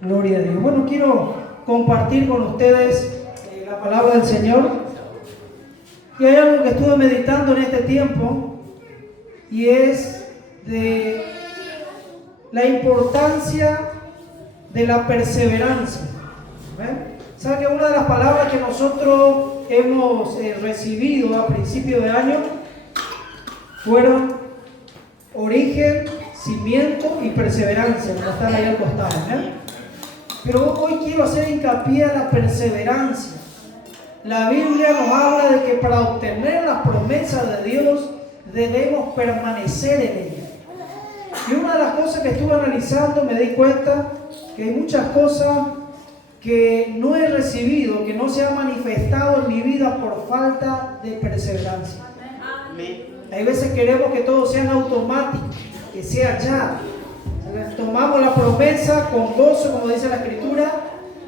Gloria a Dios. Bueno, quiero compartir con ustedes la palabra del Señor. Y hay algo que estuve meditando en este tiempo y es de la importancia de la perseverancia. ¿Saben que una de las palabras que nosotros hemos recibido a principio de año fueron origen, cimiento y perseverancia, como están ahí al costado? Pero hoy quiero hacer hincapié en la perseverancia. La Biblia nos habla de que para obtener las promesas de Dios debemos permanecer en ella. Y una de las cosas que estuve analizando me di cuenta que hay muchas cosas que no he recibido, que no se han manifestado en mi vida por falta de perseverancia. Hay veces queremos que todo sea automático, que sea ya. Tomamos la promesa con gozo, como dice la Escritura,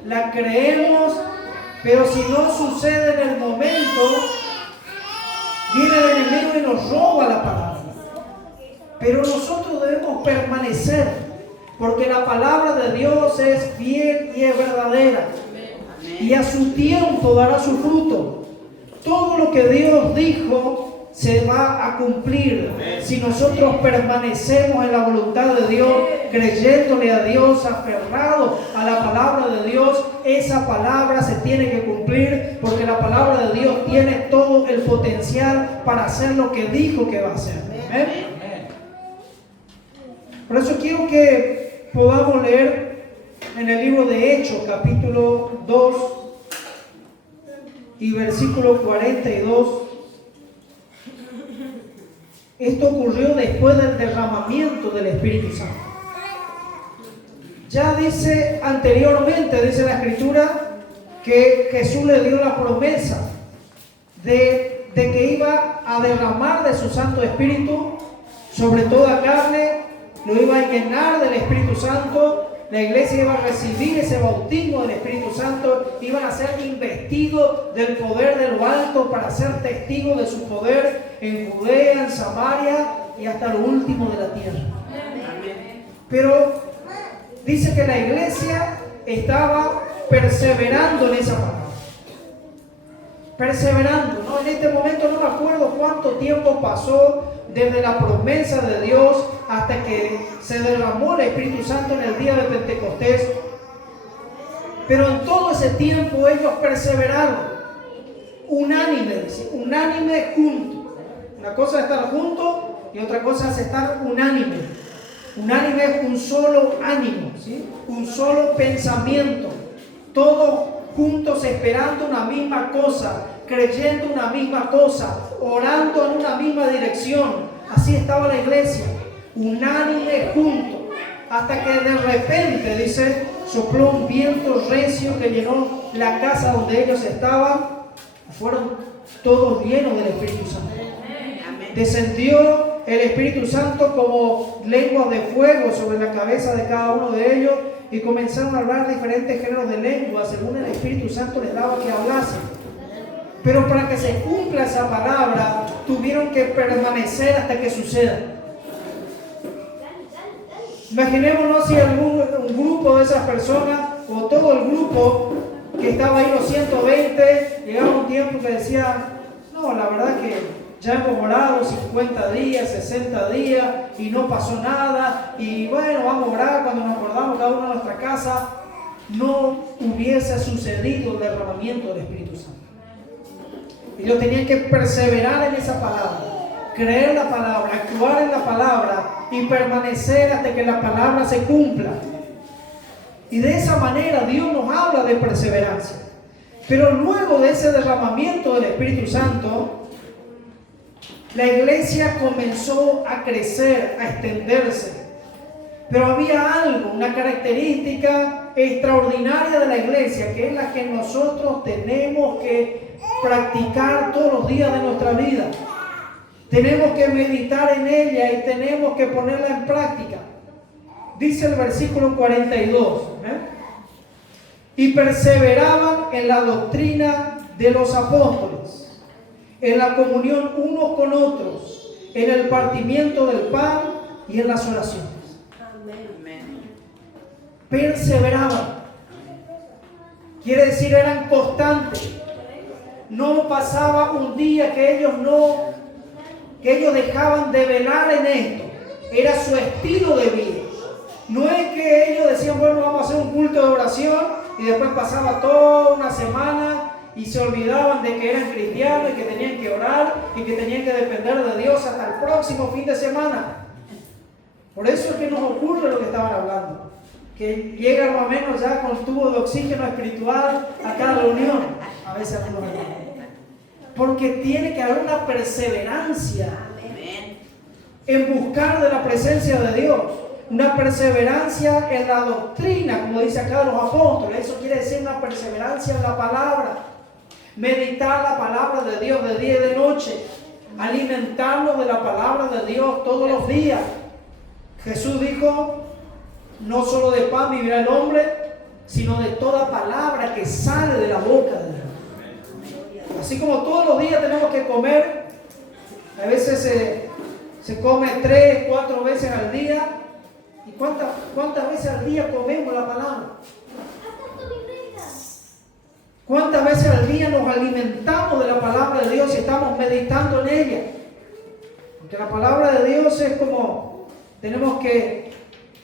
la creemos, pero si no sucede en el momento, viene el enemigo y nos roba la palabra. Pero nosotros debemos permanecer, porque la palabra de Dios es fiel y es verdadera. Y a su tiempo dará su fruto. Todo lo que Dios dijo se va a cumplir si nosotros permanecemos en la voluntad de Dios, creyéndole a Dios, aferrados a la palabra de Dios. Esa palabra se tiene que cumplir, porque la palabra de Dios tiene todo el potencial para hacer lo que dijo que va a hacer. ¿Amén? Por eso quiero que podamos leer en el libro de Hechos, capítulo 2 y versículo 42. Esto ocurrió después del derramamiento del Espíritu Santo. Ya dice anteriormente, dice la Escritura, que Jesús le dio la promesa de que iba a derramar de su Santo Espíritu sobre toda carne, lo iba a llenar del Espíritu Santo. La iglesia iba a recibir ese bautismo del Espíritu Santo, iban a ser investidos del poder de lo alto para ser testigos de su poder en Judea, en Samaria y hasta lo último de la tierra. Pero dice que la iglesia estaba perseverando en esa palabra. Perseverando, ¿no? En este momento no me acuerdo cuánto tiempo pasó desde la promesa de Dios hasta que se derramó el Espíritu Santo en el día de Pentecostés. Pero en todo ese tiempo ellos perseveraron, unánime juntos. Una cosa es estar juntos y otra cosa es estar unánime. Unánime es un solo ánimo, ¿sí? Un solo pensamiento. Todos juntos esperando una misma cosa, creyendo una misma cosa, orando en una misma dirección. Así estaba la iglesia, unánime juntos, hasta que de repente, dice, sopló un viento recio que llenó la casa donde ellos estaban, y fueron todos llenos del Espíritu Santo. Descendió el Espíritu Santo como lenguas de fuego sobre la cabeza de cada uno de ellos, y comenzaron a hablar diferentes géneros de lenguas según el Espíritu Santo les daba que hablasen. Pero para que se cumpla esa palabra, tuvieron que permanecer hasta que suceda. Imaginémonos si un grupo de esas personas, o todo el grupo que estaba ahí, los 120, llegaba un tiempo que decía, no, la verdad que ya hemos orado 50 días, 60 días y no pasó nada, y bueno, vamos a orar cuando nos acordamos cada uno de nuestra casa. No hubiese sucedido el derramamiento del Espíritu Santo. Ellos tenían que perseverar en esa palabra, creer la palabra, actuar en la palabra y permanecer hasta que la palabra se cumpla. Y de esa manera Dios nos habla de perseverancia. Pero luego de ese derramamiento del Espíritu Santo, la iglesia comenzó a crecer, a extenderse. Pero había algo, una característica extraordinaria de la iglesia, que es la que nosotros tenemos que practicar todos los días de nuestra vida. Tenemos que meditar en ella y tenemos que ponerla en práctica. Dice el versículo 42, y perseveraban en la doctrina de los apóstoles, en la comunión unos con otros, en el partimiento del pan y en las oraciones. perseveraban. Quiere decir, eran constantes. No pasaba un día que ellos dejaban de velar en esto. Era su estilo de vida. No es que ellos decían, bueno, vamos a hacer un culto de oración y después pasaba toda una semana y se olvidaban de que eran cristianos y que tenían que orar y que tenían que depender de Dios hasta el próximo fin de semana. Por eso es que nos ocurre lo que estaban hablando, que llegan más o menos ya con tubo de oxígeno espiritual a cada reunión, a veces algunos hermanos. Porque tiene que haber una perseverancia en buscar de la presencia de Dios, una perseverancia en la doctrina, como dice acá los apóstoles. Eso quiere decir una perseverancia en la palabra, meditar la palabra de Dios de día y de noche, alimentarnos de la palabra de Dios todos los días. Jesús dijo, no solo de pan vivirá el hombre, sino de toda palabra que sale de la boca de Dios. Así como todos los días tenemos que comer, a veces se come 3, 4 veces al día. ¿Y cuántas veces al día comemos la palabra? ¿Cuántas veces al día nos alimentamos de la palabra de Dios y estamos meditando en ella? Porque la palabra de Dios es como, tenemos que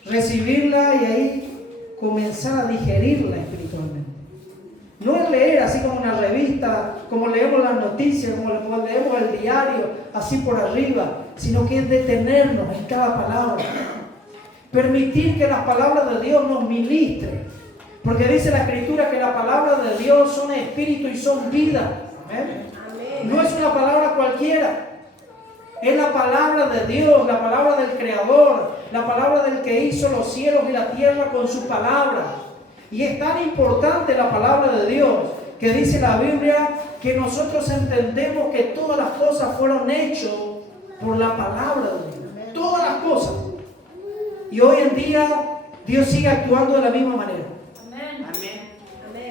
recibirla y ahí comenzar a digerirla espiritualmente. No es leer así como una revista, como leemos las noticias, como leemos el diario, así por arriba, sino que es detenernos en cada palabra. Permitir que las palabras de Dios nos ministren. Porque dice la Escritura que las palabras de Dios son espíritu y son vida. No es una palabra cualquiera. Es la palabra de Dios, la palabra del Creador, la palabra del que hizo los cielos y la tierra con su palabra. Y es tan importante la palabra de Dios que dice la Biblia que nosotros entendemos que todas las cosas fueron hechas por la palabra de Dios. Todas las cosas. Y hoy en día Dios sigue actuando de la misma manera.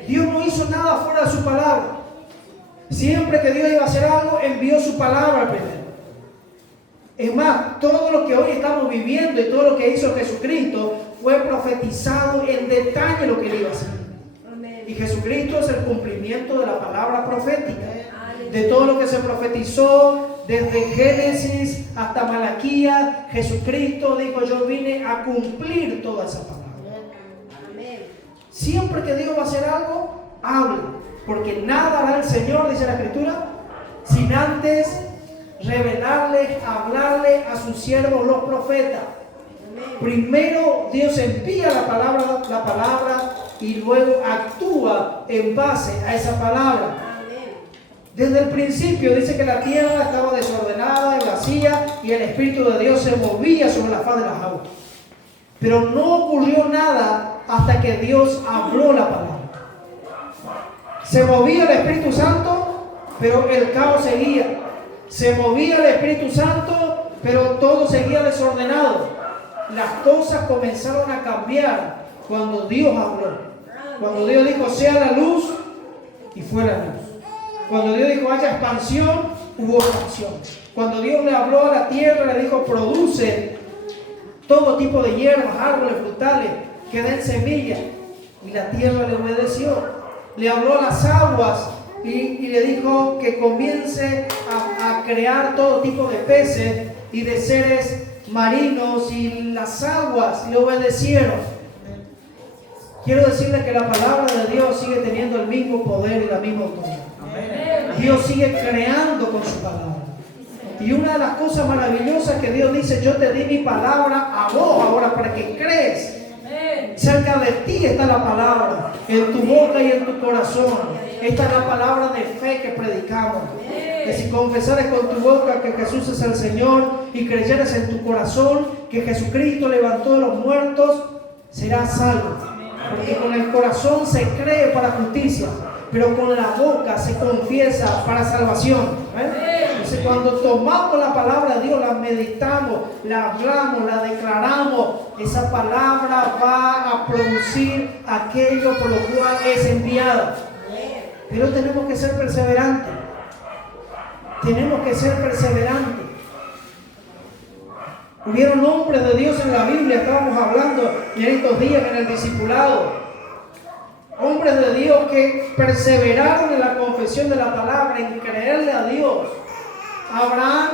Dios no hizo nada fuera de su palabra. Siempre que Dios iba a hacer algo, envió su palabra primero. Es más, todo lo que hoy estamos viviendo y todo lo que hizo Jesucristo fue profetizado en detalle lo que él iba a hacer. Y Jesucristo es el cumplimiento de la palabra profética. De todo lo que se profetizó desde Génesis hasta Malaquías, Jesucristo dijo, yo vine a cumplir toda esa palabra. Siempre que Dios va a hacer algo, hable. Porque nada hará el Señor, dice la Escritura, sin antes revelarle, hablarle a sus siervos los profetas. Primero Dios envía la palabra y luego actúa en base a esa palabra. Desde el principio dice que la tierra estaba desordenada y vacía y el Espíritu de Dios se movía sobre la faz de las aguas. Pero no ocurrió nada hasta que Dios habló la palabra. Se movía el Espíritu Santo, pero el caos seguía. Se movía el Espíritu Santo, pero todo seguía desordenado. Las cosas comenzaron a cambiar cuando Dios habló. Cuando Dios dijo, sea la luz, y fue la luz. Cuando Dios dijo, haya expansión, hubo expansión. Cuando Dios le habló a la tierra, le dijo, produce todo tipo de hierbas, árboles, frutales, que den semilla. Y la tierra le obedeció. Le habló a las aguas y le dijo que comience a crear todo tipo de peces y de seres marinos, y las aguas le obedecieron. Quiero decirles que la palabra de Dios sigue teniendo el mismo poder y la misma autoridad. Dios sigue creando con su palabra. Y una de las cosas maravillosas que Dios dice, yo te di mi palabra a vos ahora para que crees. Cerca de ti está la palabra, en tu boca y en tu corazón. Esta es la palabra de fe que predicamos. Que si confesares con tu boca que Jesús es el Señor y creyeres en tu corazón que Jesucristo levantó de los muertos, serás salvo. Porque con el corazón se cree para justicia, pero con la boca se confiesa para salvación. Entonces, cuando tomamos la palabra de Dios, la meditamos, la hablamos, la declaramos, esa palabra va a producir aquello por lo cual es enviada. Pero tenemos que ser perseverantes. Tenemos que ser perseverantes. Hubieron hombres de Dios en la Biblia, estábamos hablando en estos días en el discipulado. Hombres de Dios que perseveraron en la confesión de la palabra, en creerle a Dios. Abraham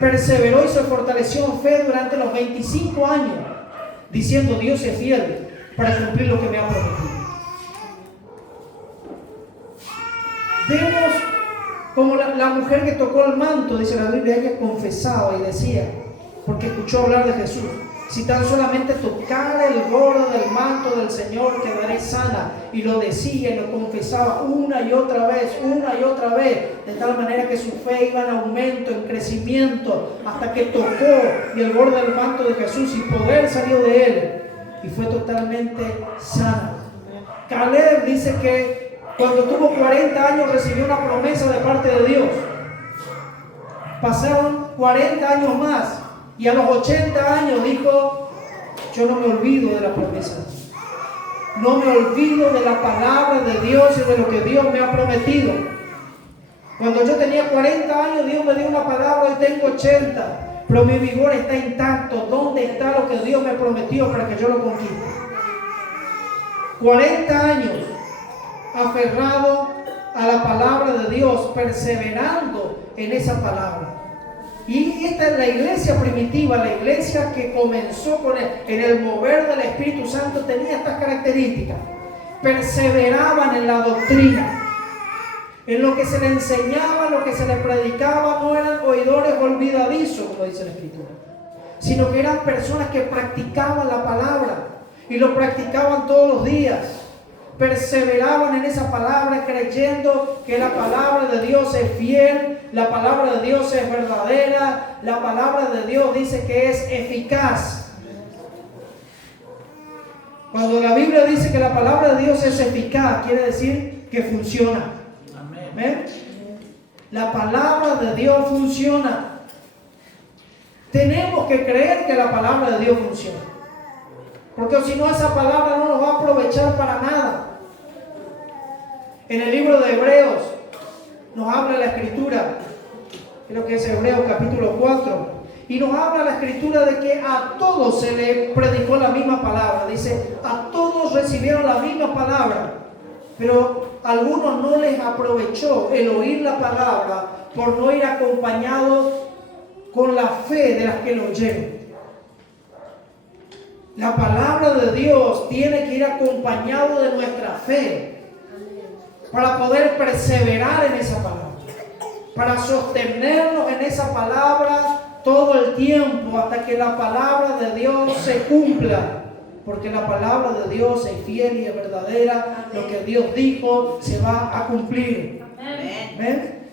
perseveró y se fortaleció en fe durante los 25 años, diciendo: Dios es fiel para cumplir lo que me ha prometido. Vemos como la mujer que tocó el manto, dice la Biblia, ella confesaba y decía, porque escuchó hablar de Jesús: si tan solamente tocara el borde del manto del Señor, quedaré sana. Y lo decía y lo confesaba una y otra vez, de tal manera que su fe iba en aumento, en crecimiento, hasta que tocó y el borde del manto de Jesús y poder salió de él y fue totalmente sana. Caleb dice que cuando tuvo 40 años recibió una promesa de parte de Dios. Pasaron 40 años más y a los 80 años dijo: yo no me olvido de la promesa, no me olvido de la palabra de Dios y de lo que Dios me ha prometido. Cuando yo tenía 40 años, Dios me dio una palabra y tengo 80, pero mi vigor está intacto. ¿Dónde está lo que Dios me prometió para que yo lo conquiste? 40 años aferrado a la palabra de Dios, perseverando en esa palabra. Y esta es la iglesia primitiva, la iglesia que comenzó en el mover del Espíritu Santo, tenía estas características. Perseveraban en la doctrina, en lo que se le enseñaba, lo que se le predicaba. No eran oidores olvidadizos, como dice la Escritura, sino que eran personas que practicaban la palabra y lo practicaban todos los días. Perseveraban en esa palabra, creyendo que la palabra de Dios es fiel, la palabra de Dios es verdadera, la palabra de Dios dice que es eficaz. Cuando la Biblia dice que la palabra de Dios es eficaz, quiere decir que funciona. Amén. La palabra de Dios funciona. Tenemos que creer que la palabra de Dios funciona, porque si no, esa palabra no nos va a aprovechar para nada. En el libro de Hebreos nos habla la Escritura, creo que es Hebreos capítulo 4, y nos habla la Escritura de que a todos se le predicó la misma palabra. Dice: a todos recibieron la misma palabra, pero a algunos no les aprovechó el oír la palabra por no ir acompañado con la fe de las que lo oyeron. La palabra de Dios tiene que ir acompañado de nuestra fe para poder perseverar en esa palabra, para sostenernos en esa palabra todo el tiempo hasta que la palabra de Dios se cumpla, porque la palabra de Dios es fiel y es verdadera. Lo que Dios dijo se va a cumplir. ¿Ven?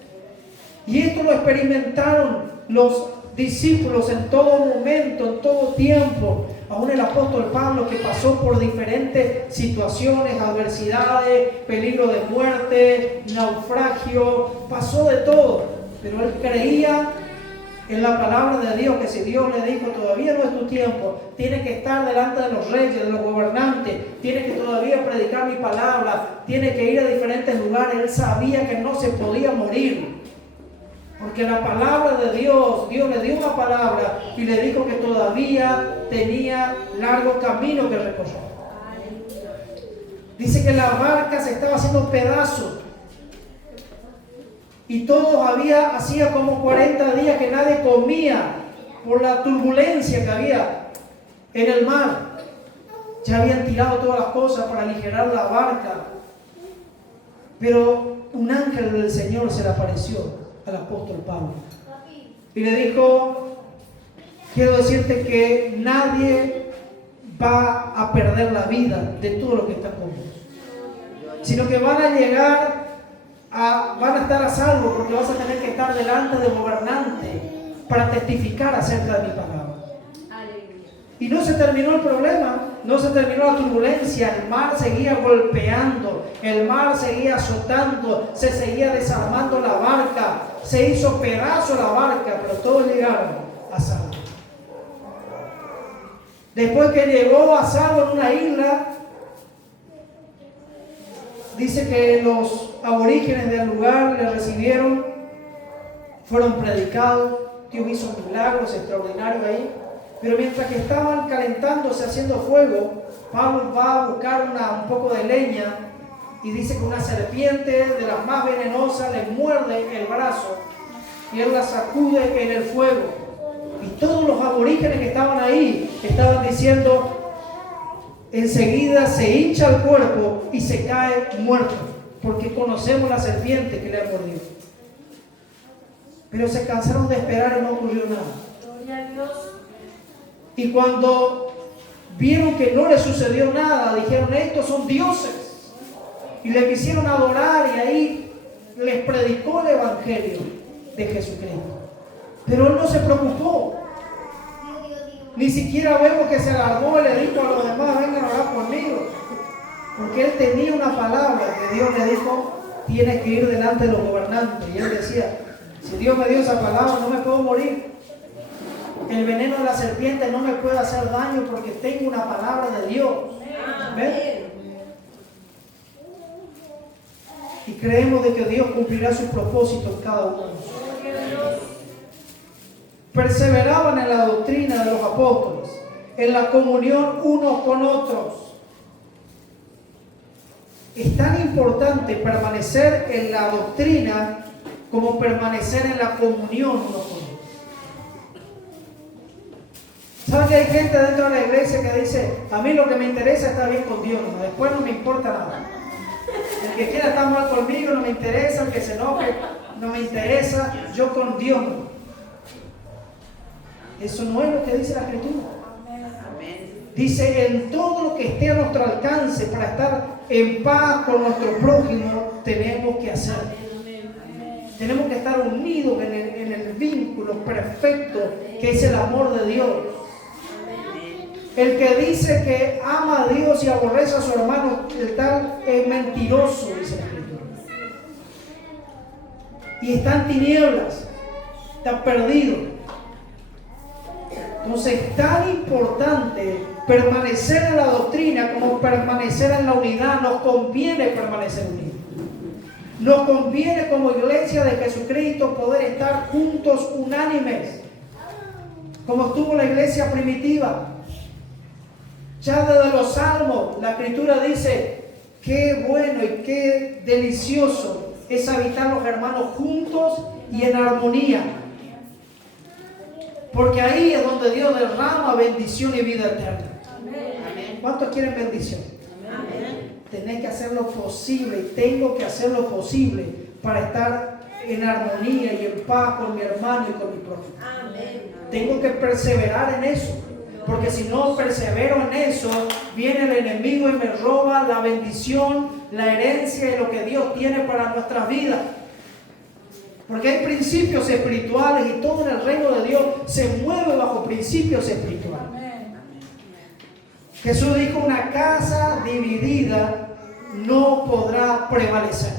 Y esto lo experimentaron los discípulos en todo momento, en todo tiempo. Aún el apóstol Pablo, que pasó por diferentes situaciones, adversidades, peligro de muerte, naufragio, pasó de todo, pero él creía en la palabra de Dios, que si Dios le dijo: todavía no es tu tiempo, tienes que estar delante de los reyes, de los gobernantes, tienes que todavía predicar mi palabra, tienes que ir a diferentes lugares. Él sabía que no se podía morir, porque la palabra de Dios le dio una palabra y le dijo que todavía tenía largo camino que recorrer. Dice que la barca se estaba haciendo pedazos y todos hacía como 40 días que nadie comía por la turbulencia que había en el mar. Ya habían tirado todas las cosas para aligerar la barca, pero un ángel del Señor se le apareció al apóstol Pablo y le dijo: quiero decirte que nadie va a perder la vida de todo lo que está con vos, sino que van a estar a salvo, porque vas a tener que estar delante de gobernantes para testificar acerca de mi palabra. Y no se terminó el problema, no se terminó la turbulencia. El mar seguía golpeando, el mar seguía azotando, se seguía desarmando la barca, se hizo pedazo la barca, pero todos llegaron a salvo. Después que llegó a salvo en una isla, dice que los aborígenes del lugar le recibieron, fueron predicados, Dios hizo milagros extraordinarios ahí. Pero mientras que estaban calentándose, haciendo fuego, Pablo va a buscar un poco de leña y dice que una serpiente de las más venenosas le muerde el brazo y él la sacude en el fuego. Y todos los aborígenes que estaban ahí estaban diciendo, enseguida se hincha el cuerpo y se cae muerto, porque conocemos la serpiente que le ha mordido. Pero se cansaron de esperar y no ocurrió nada. Gloria a Dios. Y cuando vieron que no les sucedió nada, dijeron, estos son dioses. Y le quisieron adorar y ahí les predicó el evangelio de Jesucristo. Pero él no se preocupó. Ni siquiera vemos que se alarmó y le dijo a los demás, vengan a orar conmigo. Porque él tenía una palabra que Dios le dijo, tienes que ir delante de los gobernantes. Y él decía, si Dios me dio esa palabra, no me puedo morir. El veneno de la serpiente no me puede hacer daño porque tengo una palabra de Dios. ¿Ven? Y creemos de que Dios cumplirá sus propósitos en cada uno de nosotros. Perseveraban en la doctrina de los apóstoles, en la comunión unos con otros. Es tan importante permanecer en la doctrina como permanecer en la comunión unos con otros. ¿Saben que hay gente dentro de la iglesia que dice, a mí lo que me interesa es estar bien con Dios, después no me importa nada? El que quiera estar mal conmigo no me interesa, el que se enoje no me interesa, yo con Dios no. Eso no es lo que dice la Escritura. Dice, en todo lo que esté a nuestro alcance para estar en paz con nuestro prójimo, tenemos que hacer. Tenemos que estar unidos en el vínculo perfecto que es el amor de Dios. El que dice que ama a Dios y aborrece a su hermano, el tal es mentiroso, dice la Escritura. Y está en tinieblas, está perdido. Entonces es tan importante permanecer en la doctrina como permanecer en la unidad. Nos conviene permanecer unidos. Nos conviene como iglesia de Jesucristo poder estar juntos unánimes, como estuvo la iglesia primitiva. Ya desde los salmos la Escritura dice, qué bueno y qué delicioso es habitar los hermanos juntos y en armonía. Porque ahí es donde Dios derrama bendición y vida eterna. Amén. ¿Cuántos quieren bendición? Amén. Tenés que hacer lo posible y tengo que hacer lo posible para estar en armonía y en paz con mi hermano y con mi prójimo. Amén. Tengo que perseverar en eso. Porque si no persevero en eso, viene el enemigo y me roba la bendición, la herencia y lo que Dios tiene para nuestras vidas. Porque hay principios espirituales y todo en el reino de Dios se mueve bajo principios espirituales. Jesús dijo, una casa dividida no podrá prevalecer.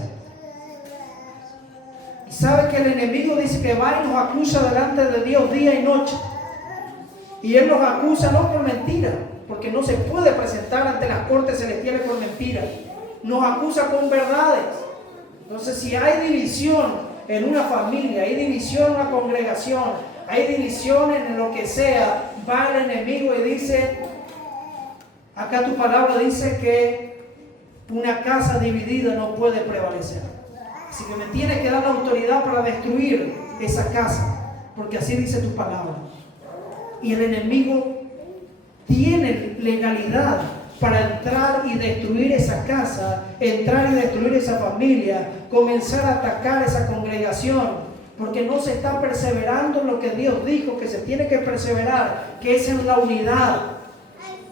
Y sabe que el enemigo dice que va y nos acusa delante de Dios día y noche. Y Él nos acusa no por mentira, porque no se puede presentar ante las cortes celestiales por mentira. Nos acusa con verdades. Entonces, si hay división en una familia, hay división en una congregación, hay división en lo que sea, va el enemigo y dice, acá tu palabra dice que una casa dividida no puede prevalecer. Así que me tienes que dar la autoridad para destruir esa casa, porque así dice tu palabra. Y el enemigo tiene legalidad para entrar y destruir esa casa, entrar y destruir esa familia, comenzar a atacar esa congregación, porque no se está perseverando en lo que Dios dijo que se tiene que perseverar, que es en la unidad.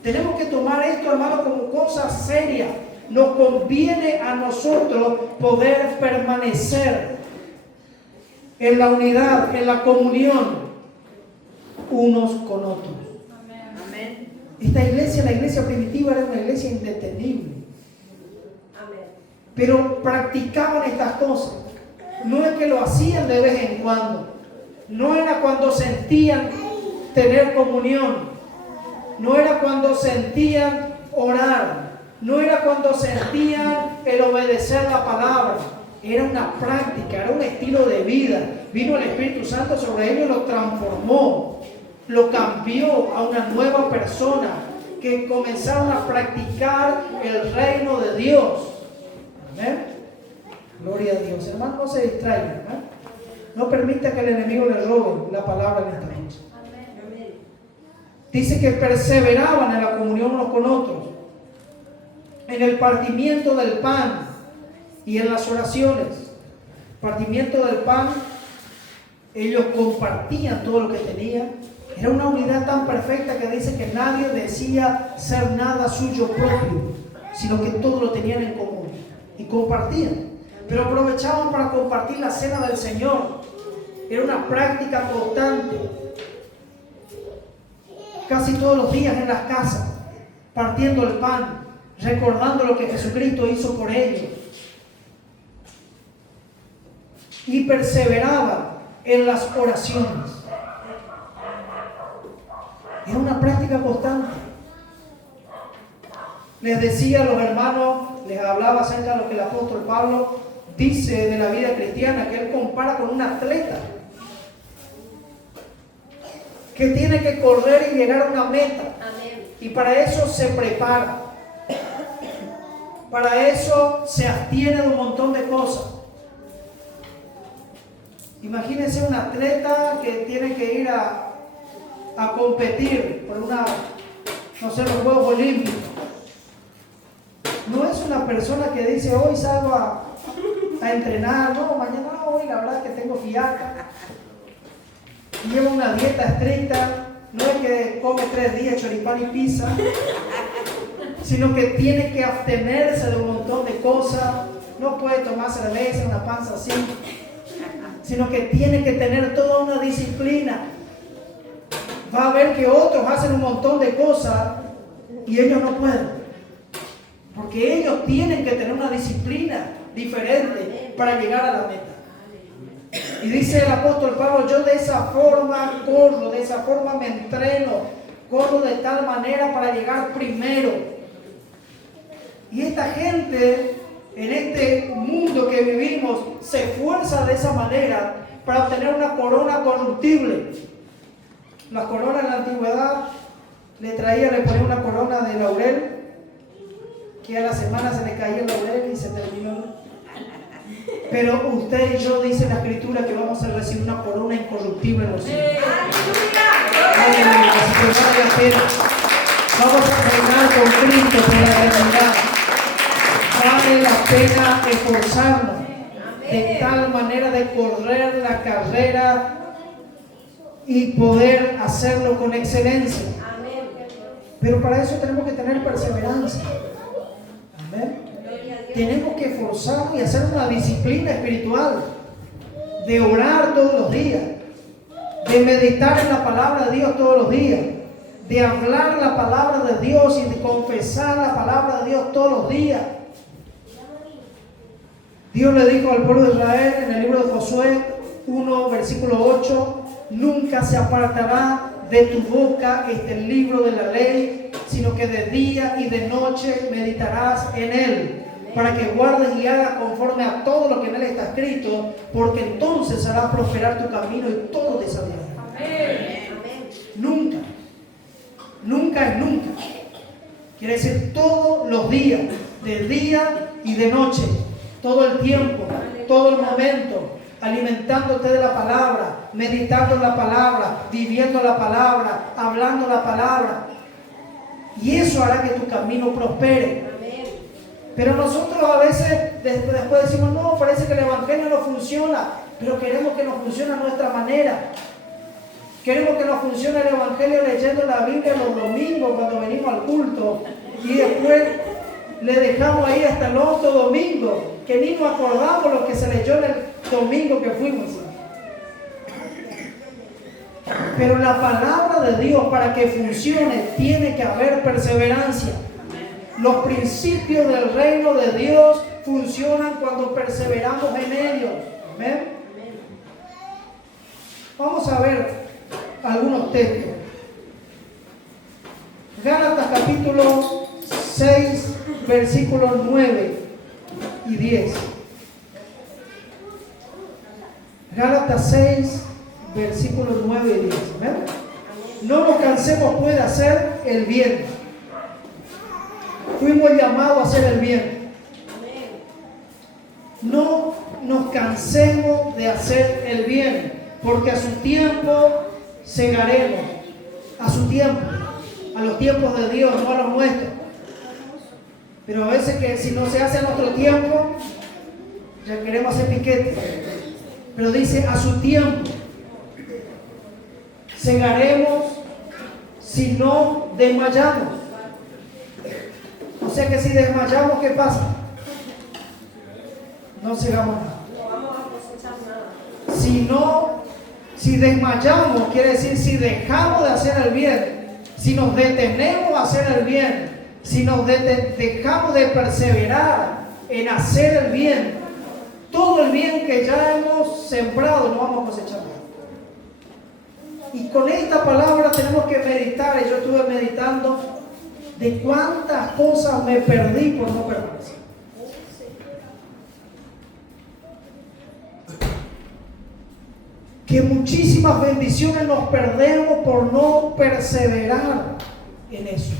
Tenemos que tomar esto, hermano, como cosa seria. Nos conviene a nosotros poder permanecer en la unidad, en la comunión unos con otros. Amén. Esta iglesia, la iglesia primitiva, era una iglesia indetenible. Amén. Pero practicaban estas cosas. No es que lo hacían de vez en cuando. No era cuando sentían tener comunión. No era cuando sentían orar. No era cuando sentían el obedecer la palabra. Era una práctica, era un estilo de vida. vino el Espíritu Santo sobre ellos, lo transformó, lo cambió a una nueva persona, que comenzaron a practicar el reino de Dios. Amén. Gloria a Dios. Hermano, no se distraigan. No permita que el enemigo le robe la palabra en esta noche. Dice que perseveraban en la comunión unos con otros, en el partimiento del pan y en las oraciones. Partimiento del pan, ellos compartían todo lo que tenían. Era una unidad tan perfecta que dice que nadie decía ser nada suyo propio, sino que todo lo tenían en común y compartían. Pero aprovechaban para compartir la cena del Señor. Era una práctica constante. Casi todos los días en las casas, partiendo el pan, recordando lo que Jesucristo hizo por ellos. Y perseveraban en las oraciones. Era una práctica constante. Les decía a los hermanos, les hablaba acerca de lo que el apóstol Pablo dice de la vida cristiana, que él compara con un atleta que tiene que correr y llegar a una meta. Amén. Y para eso se prepara. Para eso se abstiene de un montón de cosas. Imagínense un atleta que tiene que ir a competir por los Juegos Olímpicos. No es una persona que dice hoy salgo a entrenar, no, mañana no, hoy la verdad que tengo fiaca. Lleva una dieta estricta, no es que come 3 días choripán y pizza, sino que tiene que abstenerse de un montón de cosas. No puede tomar cerveza, una panza así, sino que tiene que tener toda una disciplina. Va a ver que otros hacen un montón de cosas y ellos no pueden, porque ellos tienen que tener una disciplina diferente para llegar a la meta. Y dice el apóstol Pablo, yo de esa forma corro, de esa forma me entreno, corro de tal manera para llegar primero. Y esta gente en este mundo que vivimos se esfuerza de esa manera para obtener una corona corruptible. Las coronas en la antigüedad le ponían una corona de laurel, que a la semana se le caía el laurel y se terminó. Pero usted y yo, dice la Escritura, que vamos a recibir una corona incorruptible en los cielos. ¡Aleluya! Así que vale la pena. Vamos a reinar con Cristo por la eternidad. Vale la pena esforzarnos de tal manera de correr la carrera y poder hacerlo con excelencia. Pero para eso tenemos que tener perseverancia. Amén. Tenemos que esforzarnos y hacer una disciplina espiritual de orar todos los días, de meditar en la palabra de Dios todos los días, de hablar la palabra de Dios y de confesar la palabra de Dios todos los días. Dios le dijo al pueblo de Israel en el libro de Josué 1, versículo 8, nunca se apartará de tu boca este libro de la ley, sino que de día y de noche meditarás en él, para que guardes y hagas conforme a todo lo que en él está escrito, porque entonces hará prosperar tu camino y todo te saldrá. Nunca, nunca es nunca. Quiere decir todos los días, de día y de noche, todo el tiempo, todo el momento, alimentándote de la palabra, meditando en la palabra, viviendo la palabra, hablando la palabra. Y eso hará que tu camino prospere. Pero nosotros a veces después decimos, no, parece que el evangelio no funciona, pero queremos que nos funcione a nuestra manera. Queremos que nos funcione el evangelio leyendo la Biblia los domingos cuando venimos al culto, y después le dejamos ahí hasta el otro domingo, que ni nos acordamos lo que se leyó en el domingo que fuimos. Pero la palabra de Dios, para que funcione, tiene que haber perseverancia. Los principios del reino de Dios funcionan cuando perseveramos en ellos. ¿Amén? Vamos a ver algunos textos. Gálatas capítulo 6, versículos 9 y 10. Gálatas 6, versículos 9 y 10. ¿Ven? No nos cansemos pues de hacer el bien. Fuimos llamados a hacer el bien. No nos cansemos de hacer el bien, porque a su tiempo segaremos. A su tiempo, a los tiempos de Dios, no a los nuestros. Pero a veces que si no se hace a nuestro tiempo, ya queremos hacer piquete. Pero dice a su tiempo segaremos si no desmayamos. O sea que si desmayamos, ¿qué pasa? No segamos nada. No vamos a cosechar nada. Si desmayamos, quiere decir si dejamos de hacer el bien, si nos detenemos a hacer el bien, si nos dejamos de perseverar en hacer el bien, todo el bien que ya hemos sembrado no vamos a cosechar nada. Y con esta palabra tenemos que meditar, y yo estuve meditando de cuántas cosas me perdí por no permanecer. Que muchísimas bendiciones nos perdemos por no perseverar en eso.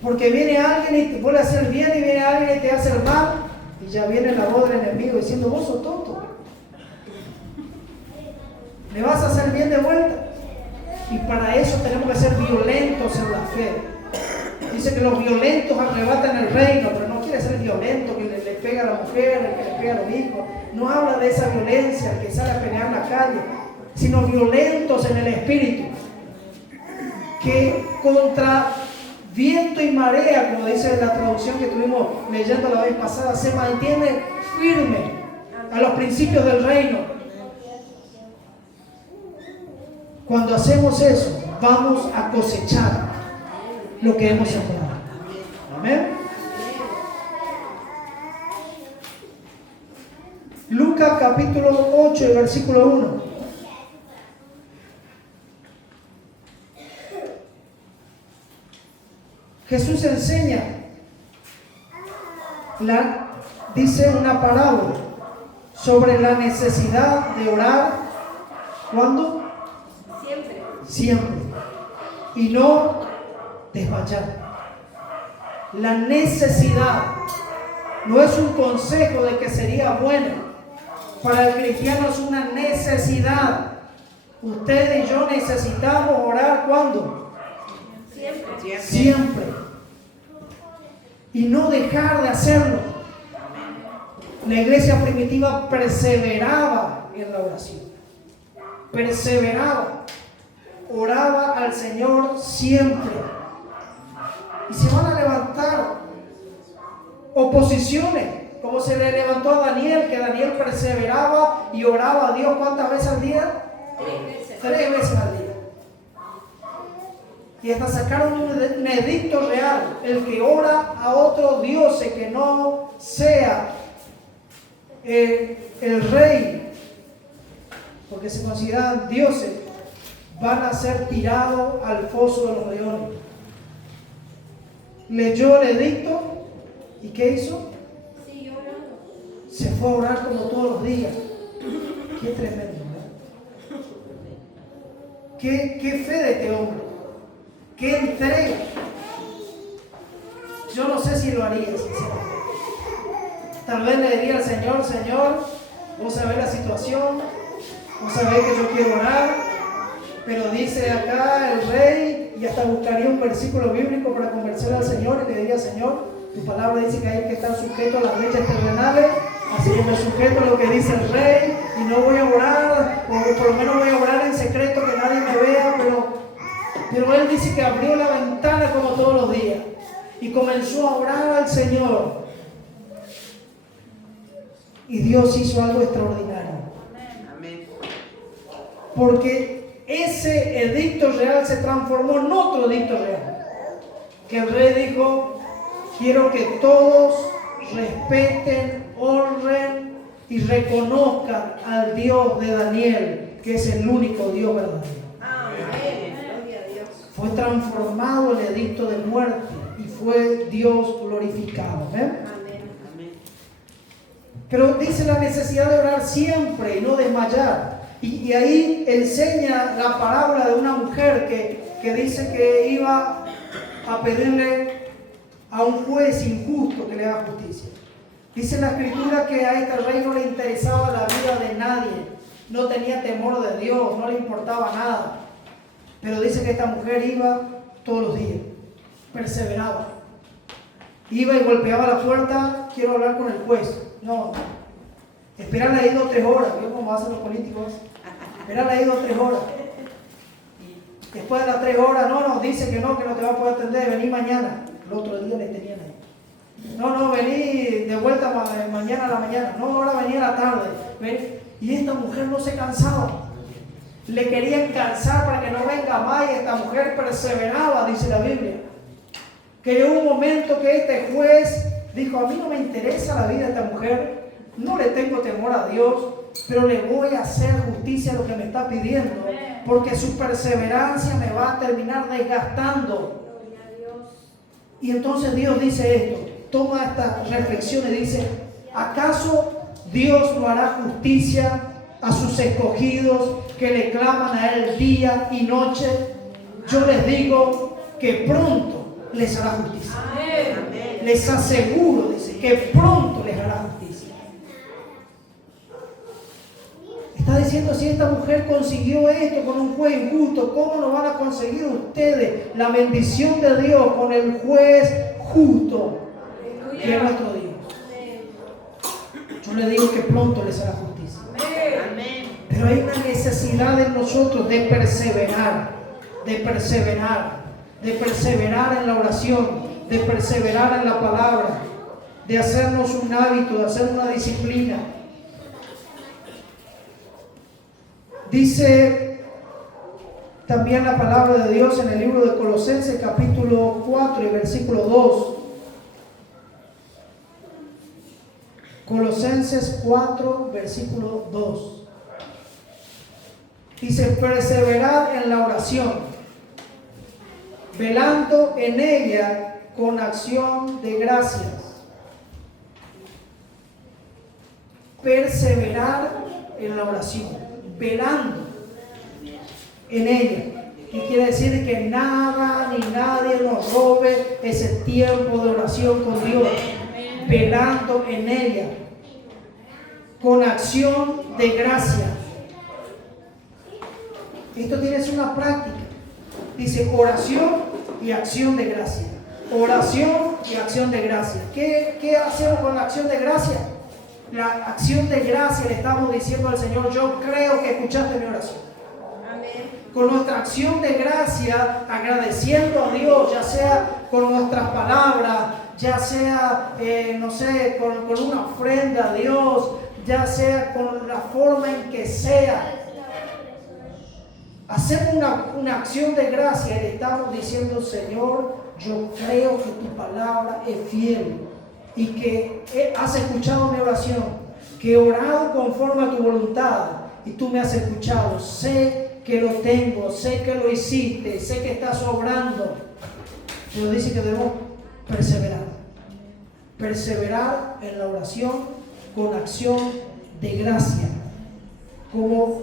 Porque viene alguien y te vuelve a hacer bien, y viene alguien y te hace el mal, y ya viene la voz del enemigo diciendo: vos sos tonto, ¿me vas a hacer bien de vuelta? Y para eso tenemos que ser violentos en la fe. Dice que los violentos arrebatan el reino, pero no quiere ser violento, que le pega a la mujer, que le pega a los hijos. No habla de esa violencia, que sale a pelear en la calle, sino violentos en el espíritu, que contra viento y marea, como dice la traducción que estuvimos leyendo la vez pasada, se mantiene firme a los principios del reino. Cuando hacemos eso, vamos a cosechar lo que hemos sembrado. Amén. Lucas capítulo 8, versículo 1. Jesús enseña, dice una parábola sobre la necesidad de orar. ¿Cuándo? Siempre. Siempre. Y no desmayar. La necesidad no es un consejo de que sería bueno. Para el cristiano es una necesidad. Usted y yo necesitamos orar ¿cuándo? Siempre. Siempre. Y no dejar de hacerlo. La iglesia primitiva perseveraba en la oración. Perseveraba. Oraba al Señor siempre. Y se van a levantar oposiciones, como se le levantó a Daniel, que Daniel perseveraba y oraba a Dios ¿cuántas veces al día? 3 veces al día. Y hasta sacaron un edicto real: el que ora a otro dios que no sea el rey, porque se consideran dioses, van a ser tirados al foso de los leones. Leyó el edicto y ¿qué hizo? Siguió orando. Se fue a orar como todos los días. Qué tremendo, ¿no? Qué fe de este hombre. Qué entrega. Yo no sé si lo haría, sinceramente. Tal vez le diría al Señor: Señor, vos sabés la situación, vos sabés que yo quiero orar, pero dice acá el rey, y hasta buscaría un versículo bíblico para convencer al Señor, y le diría: Señor, tu palabra dice que hay que estar sujeto a las leyes terrenales, así que me sujeto a lo que dice el rey, y no voy a orar, o por lo menos voy a orar en secreto, que nadie me vea, pero él dice que abrió la ventana como todos los días, y comenzó a orar al Señor, y Dios hizo algo extraordinario. Amén. Porque ese edicto real se transformó en otro edicto real. Que el rey dijo: quiero que todos respeten, honren y reconozcan al Dios de Daniel, que es el único Dios verdadero. Amén. Gloria a Dios. Fue transformado el edicto de muerte y fue Dios glorificado. ¿Ven? Amén. Pero dice la necesidad de orar siempre y no desmayar. Y ahí enseña la parábola de una mujer que dice que iba a pedirle a un juez injusto que le haga justicia. Dice la escritura que a este rey no le interesaba la vida de nadie, no tenía temor de Dios, no le importaba nada. Pero dice que esta mujer iba todos los días, perseveraba. Iba y golpeaba la puerta, quiero hablar con el juez. No, esperarle ahí 2 o 3 horas, ¿vio cómo hacen los políticos? Esperarle ahí 2 o 3 horas. Y después de las 3 horas, no, dice que no te va a poder atender, vení mañana. El otro día le tenían ahí. No, vení de vuelta mañana a la mañana. No, ahora vení a la tarde. Y esta mujer no se cansaba. Le querían cansar para que no venga más y esta mujer perseveraba, dice la Biblia. Que llegó un momento que este juez dijo, a mí no me interesa la vida de esta mujer, no le tengo temor a Dios, pero le voy a hacer justicia a lo que me está pidiendo, porque su perseverancia me va a terminar desgastando. Y entonces Dios dice esto, toma esta reflexión y dice, ¿acaso Dios no hará justicia a sus escogidos que le claman a Él día y noche? Yo les digo que pronto les hará justicia. Amén. Les aseguro, dice, que pronto les hará justicia. Está diciendo, si esta mujer consiguió esto con un juez injusto, ¿cómo no van a conseguir ustedes la bendición de Dios con el juez justo que es nuestro Dios? Yo le digo que pronto les hará justicia. Amén. Pero hay una necesidad en nosotros de perseverar en la oración, de perseverar en la palabra, de hacernos un hábito, de hacer una disciplina. Dice también la palabra de Dios en el libro de Colosenses capítulo 4 y versículo 2. Colosenses 4 versículo 2. Dice, perseverad en la oración, velando en ella con acción de gracias. Perseverar en la oración, velando en ella. ¿Qué quiere decir? Que nada ni nadie nos robe ese tiempo de oración con Dios. Velando en ella con acción de gracia. Esto tiene que ser una práctica. Dice oración y acción de gracia. Oración y acción de gracia. ¿Qué hacemos con la acción de gracia? La acción de gracia le estamos diciendo al Señor, yo creo que escuchaste mi oración. Amén. Con nuestra acción de gracia, agradeciendo a Dios, ya sea con nuestras palabras, ya sea, con una ofrenda a Dios, ya sea con la forma en que sea. Hacemos una acción de gracia y le estamos diciendo, Señor, yo creo que tu palabra es fiel y que has escuchado mi oración, que he orado conforme a tu voluntad y tú me has escuchado. Sé que lo tengo, sé que lo hiciste, sé que estás obrando. Pero dice que debemos perseverar en la oración con acción de gracia, como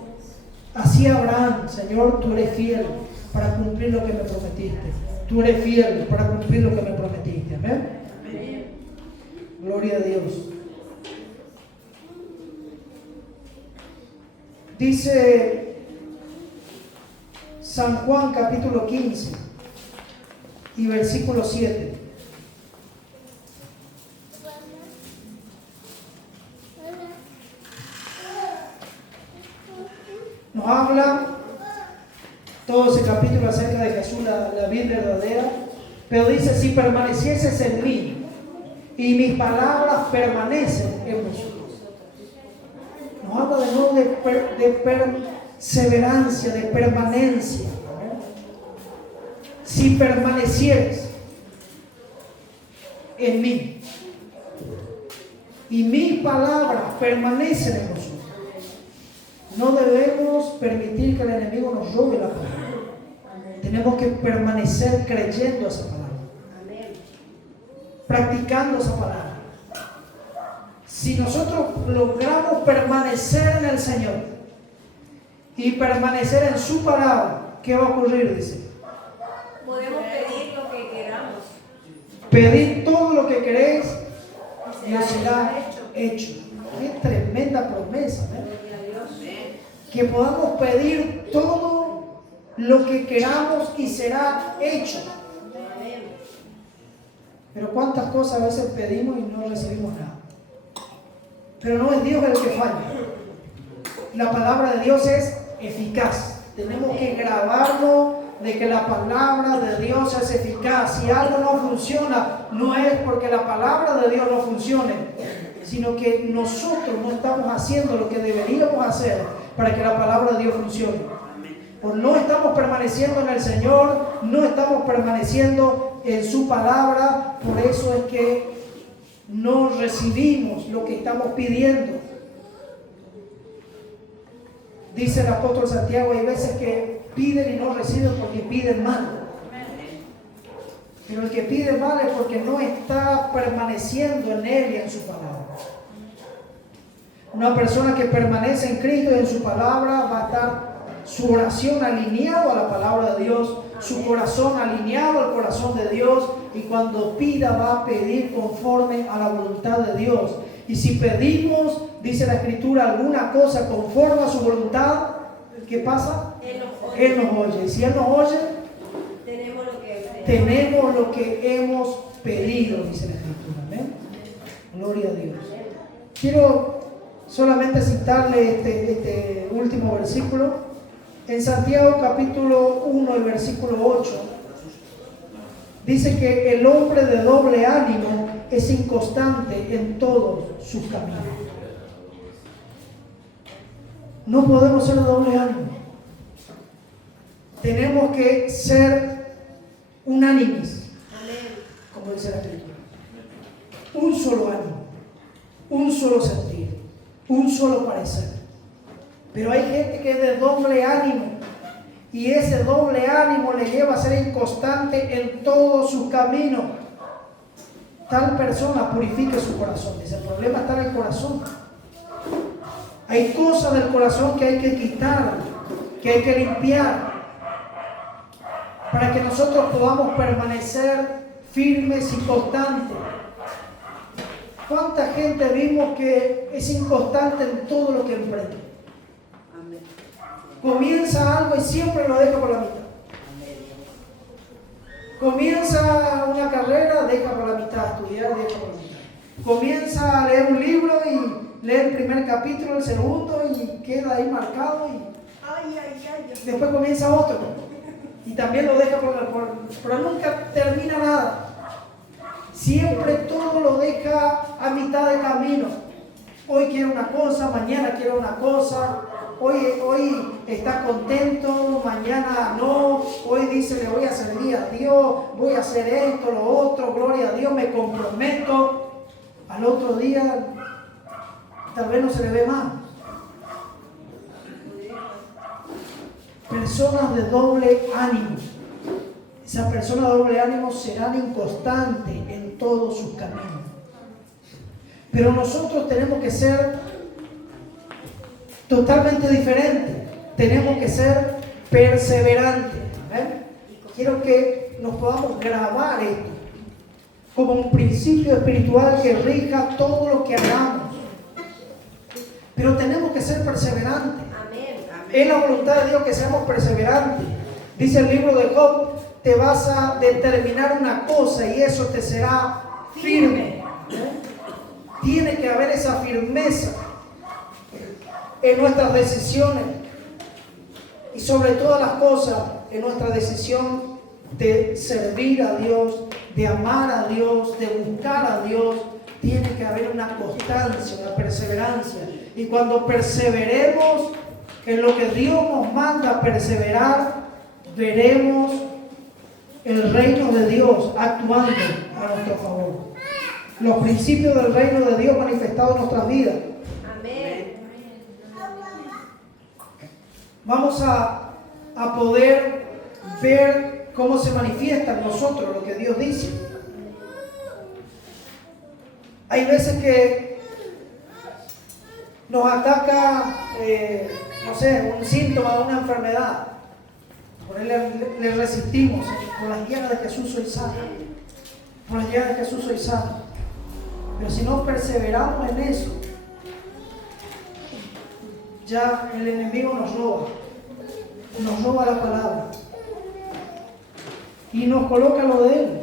hacía Abraham. Señor, tú eres fiel para cumplir lo que me prometiste. Tú eres fiel para cumplir lo que me prometiste. Amén. Amén. Gloria a Dios. Dice San Juan capítulo 15 y versículo 7. Nos habla todo ese capítulo acerca de Jesús, la vida verdadera, pero dice, si permanecieses en mí y mis palabras permanecen en vosotros. Nos habla de nuevo de perseverancia, de permanencia. Si permanecieres en mí y mis palabras permanecen en vosotros. No debemos permitir que el enemigo nos robe la palabra. Tenemos que permanecer creyendo esa palabra, practicando esa palabra, Si nosotros logramos permanecer en el Señor y permanecer en su palabra, ¿qué va a ocurrir? Dice. Podemos pedir lo que queramos. Pedid todo lo que queréis y os será hecho. Qué tremenda promesa, Gloria a Dios. que podamos pedir todo lo que queramos y será hecho. Amén. Pero cuántas cosas a veces pedimos y no recibimos nada. Pero no es Dios el que falla. La palabra de Dios es eficaz. Tenemos que grabarlo de que la palabra de Dios es eficaz. Si algo no funciona, no es porque la palabra de Dios no funcione, sino que nosotros no estamos haciendo lo que deberíamos hacer para que la palabra de Dios funcione. O no estamos permaneciendo en el Señor, no estamos permaneciendo en su palabra, por eso es que no recibimos lo que estamos pidiendo. Dice el apóstol Santiago, hay veces que piden y no reciben porque piden mal. Pero el que pide mal es porque no está permaneciendo en Él y en su palabra. Una persona que permanece en Cristo y en su palabra va a estar su oración alineado a la palabra de Dios, su corazón alineado al corazón de Dios, y cuando pida va a pedir conforme a la voluntad de Dios. Y si pedimos, dice la Escritura, alguna cosa conforme a su voluntad, ¿qué pasa? Él nos oye. Y si Él nos oye, tenemos lo que hemos pedido, dice la Escritura. ¿Amén? Gloria a Dios. Quiero solamente citarle este último versículo. En Santiago capítulo 1 y versículo 8, dice que el hombre de doble ánimo es inconstante en todos sus caminos. No podemos ser de doble ánimo. Tenemos que ser unánimes, como dice la Escritura. Un solo ánimo, un solo sentir, un solo parecer. Pero hay gente que es de doble ánimo, y ese doble ánimo le lleva a ser inconstante en todos sus caminos. Tal persona purifique su corazón. Dice, el problema está en el corazón. Hay cosas del corazón que hay que quitar, que hay que limpiar, para que nosotros podamos permanecer firmes y constantes. ¿Cuánta gente vimos que es inconstante en todo lo que emprende? Comienza algo y siempre lo deja por la mitad. Comienza una carrera, deja por la mitad, estudiar, deja por la mitad. Comienza a leer un libro y lee el primer capítulo, el segundo, y queda ahí marcado. Y después comienza otro. Y también lo deja pero nunca termina nada. Siempre todo lo deja a mitad de camino. Hoy quiere una cosa, mañana quiere una cosa. Hoy está contento, mañana no. Hoy dice, le voy a servir a Dios, voy a hacer esto, lo otro, gloria a Dios, me comprometo. Al otro día, tal vez no se le ve más. Personas de doble ánimo. Esas personas de doble ánimo serán inconstantes en todos sus caminos. Pero nosotros tenemos que ser totalmente diferentes. Tenemos que ser perseverantes. Quiero que nos podamos grabar esto como un principio espiritual que rija todo lo que hagamos. Pero tenemos que ser perseverantes. Es la voluntad de Dios que seamos perseverantes. Dice el libro de Job, te vas a determinar una cosa y eso te será firme. Tiene que haber esa firmeza en nuestras decisiones y sobre todas las cosas en nuestra decisión de servir a Dios, de amar a Dios, de buscar a Dios. Tiene que haber una constancia, una perseverancia. Y cuando perseveremos en lo que Dios nos manda perseverar, veremos el reino de Dios actuando a nuestro favor. Los principios del reino de Dios manifestados en nuestras vidas. Amén. Vamos a poder ver cómo se manifiesta en nosotros lo que Dios dice. Hay veces que nos ataca, no sé, un síntoma de una enfermedad. Por él le resistimos. Por las llagas de Jesús soy sano. Por las llagas de Jesús soy sano. Pero si no perseveramos en eso, ya el enemigo nos roba la palabra y nos coloca lo de él.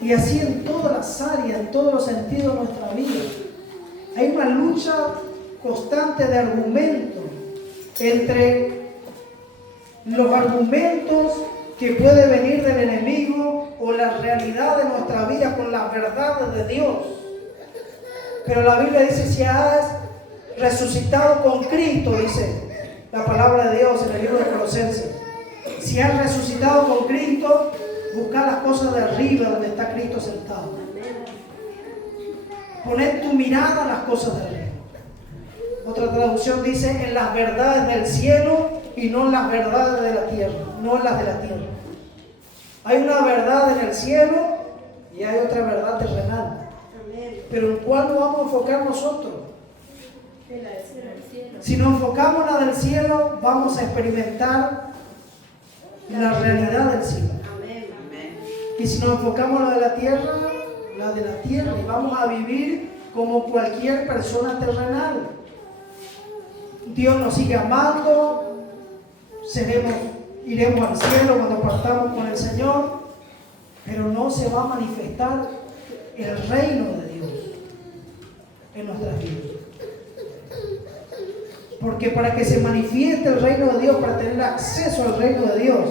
Y así en todas las áreas, en todos los sentidos de nuestra vida, hay una lucha constante de argumentos entre los argumentos que puede venir del enemigo o la realidad de nuestra vida con las verdades de Dios. Pero la Biblia dice, si has resucitado con Cristo, dice la palabra de Dios en el libro de Colosenses, si has resucitado con Cristo, busca las cosas de arriba donde está Cristo sentado. Poned tu mirada en las cosas de arriba. Otra traducción dice, en las verdades del cielo y no en las verdades de la tierra, no en las de la tierra. Hay una verdad en el cielo y hay otra verdad terrenal. Pero ¿en cuál nos vamos a enfocar nosotros? Si nos enfocamos en la del cielo, vamos a experimentar la realidad del cielo. Y si nos enfocamos en la de la tierra, y vamos a vivir como cualquier persona terrenal. Dios nos sigue amando, iremos al cielo cuando partamos con el Señor, pero no se va a manifestar el reino de Dios en nuestras vidas. Porque para que se manifieste el reino de Dios, para tener acceso al reino de Dios,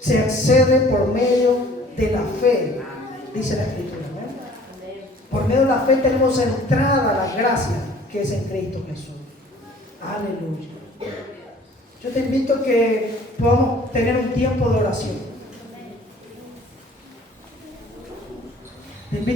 se accede por medio de la fe, dice la Escritura. Por medio de la fe tenemos entrada a la gracia que es en Cristo Jesús. Aleluya. Yo te invito a que podamos tener un tiempo de oración.